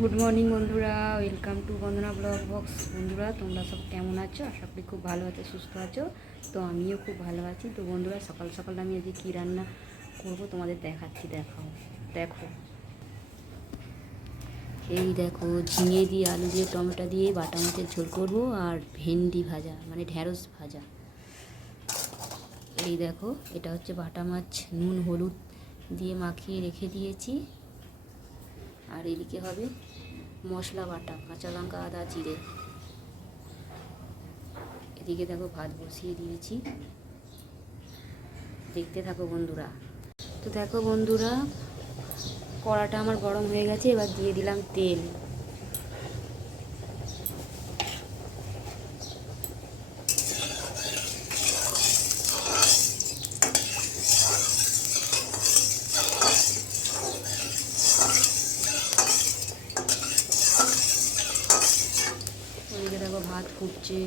Good morning বন্ধুরা, welcome to Bandana blog box. বন্ধুরা তোমরা সব কেমন আছো? আশা করি খুব ভালো আছো, সুস্থ আছো। তো আমিও খুব ভালো আছি। তো বন্ধুরা সকাল সকাল আমি আজকে কী রান্না করবো তোমাদের দেখাচ্ছি। দেখো এই দেখো, ঝিঙে দিয়ে আলু দিয়ে টমেটো দিয়ে বাটা মাছের ঝোল করবো, আর ভেন্ডি ভাজা মানে ঢ্যাঁড়স ভাজা। এই দেখো, এটা হচ্ছে বাটা মাছ, নুন হলুদ দিয়ে মাখিয়ে রেখে দিয়েছি। আর এদিকে হবে মশলা বাটা, কাঁচা লঙ্কা আদা জিরে। এদিকে দেখো ভাত বসিয়ে দিয়েছি, দেখতে থাকো বন্ধুরা। তো দেখো বন্ধুরা, কড়াটা আমার গরম হয়ে গেছে, এবার দিয়ে দিলাম তেল। ওদিকে দেখো ভাত ফুটছে।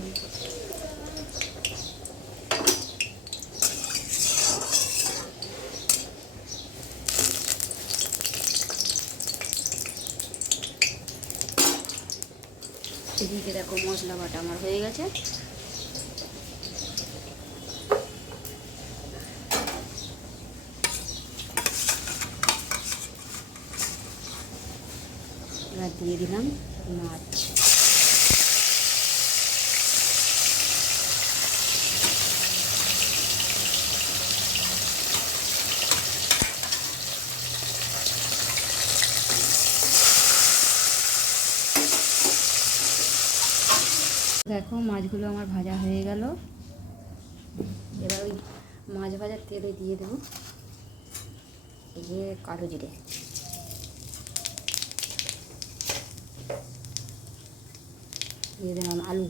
এদিকে দেখো মশলা বাটা আমার হয়ে গেছে। এবার দিয়ে দিলাম মাছ। দেখো মাছগুলো আমার ভাজা হয়ে গেল। এবার ওই মাছ ভাজার তেলে দিয়ে দেবো এই যে কালো জিরে, দিয়ে দিলাম আলু,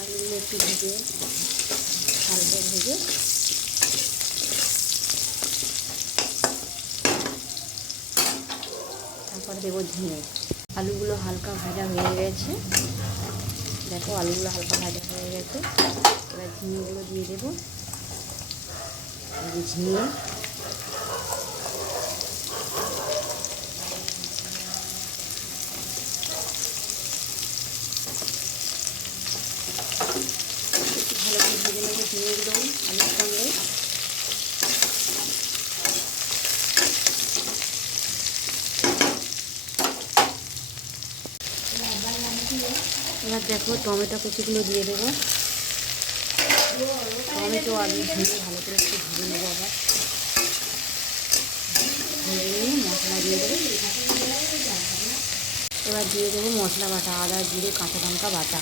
আলুগুলো একটু ভেজে হালকা ভেজে তারপর দেবো ঝিঙে। আলুগুলো হালকা ভাজা হয়ে গেছে, দেখো আলুগুলো হালকা ভাজা হয়ে গেছে। এবার ঝিঙেগুলো দিয়ে দেবো। ঝিঙে ভালো করে ভেজে নেবো, ঝিঙেগুলো আলুর সঙ্গে। এবার দেখো টমেটো কুচিগুলো দিয়ে দেবো। টমেটো আলু ঝিঙে ভালো করে একটু ভেজে নেবো। আবার ভেজে নিয়ে মশলা দিয়ে দেবো। এবার দিয়ে দেবো মশলা বাটা, আদা জিরে কাঁচা লঙ্কা বাটা।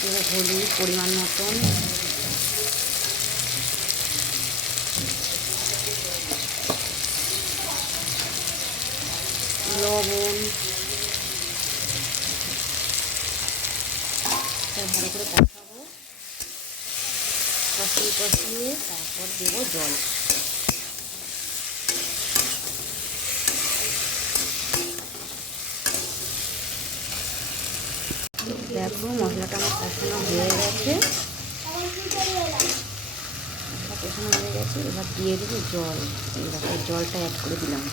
দেবো হলুদ পরিমাণ মতন, লবণ। ভালো করে কষাবো, কষিয়ে তারপর দেবো জল। দেখো মশলাটা আমার কষানো হয়ে গেছে, এবার দিয়ে দেবো জল। এবার জলটা অ্যাড করে দিলাম।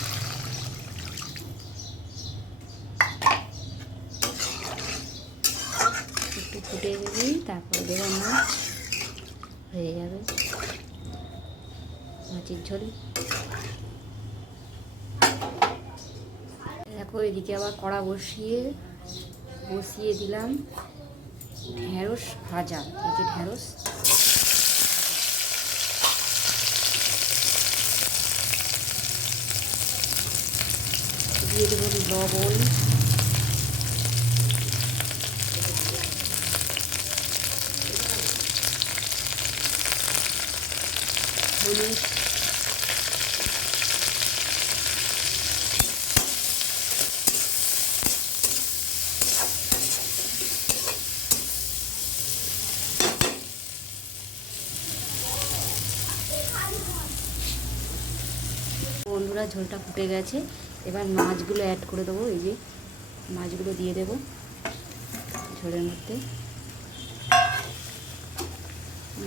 একটু ফুটে গেলেই তারপরে দেবো মাছ, হয়ে যাবে মাছের ঝোল। দেখো এদিকে আবার কড়া বসিয়ে দিলাম ঢ্যাঁড়স ভাজা। এই যে ঢ্যাঁড়স দিয়ে দেবো লবণ, হলুদ, বন্ধুরা ঝোলটা ফুটে গেছে। এবার মাছগুলো অ্যাড করে দেবো। এই যে মাছগুলো দিয়ে দেবো ঝোলের মধ্যে।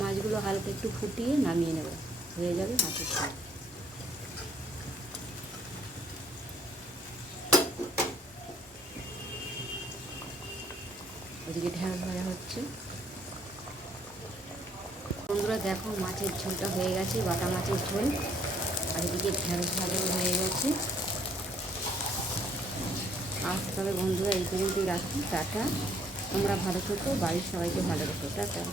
মাছগুলো হালকা একটু ফুটিয়ে নামিয়ে নেব, হয়ে যাবে মাছের ঝোল। ওদিকে ঢেঁড়স ভাজা হচ্ছে। বন্ধুরা দেখো মাছের ঝোলটা হয়ে গেছে, বাটা মাছের ঝোল। আর এদিকে ঢেঁড়স ভাজাও হয়ে গেছে। আজ তবে বন্ধুরা এই পর্যন্তই রাখি। টাটা, তোমরা ভালো থেকো, বাড়ির সবাইকে ভালো রেখো। টাটা।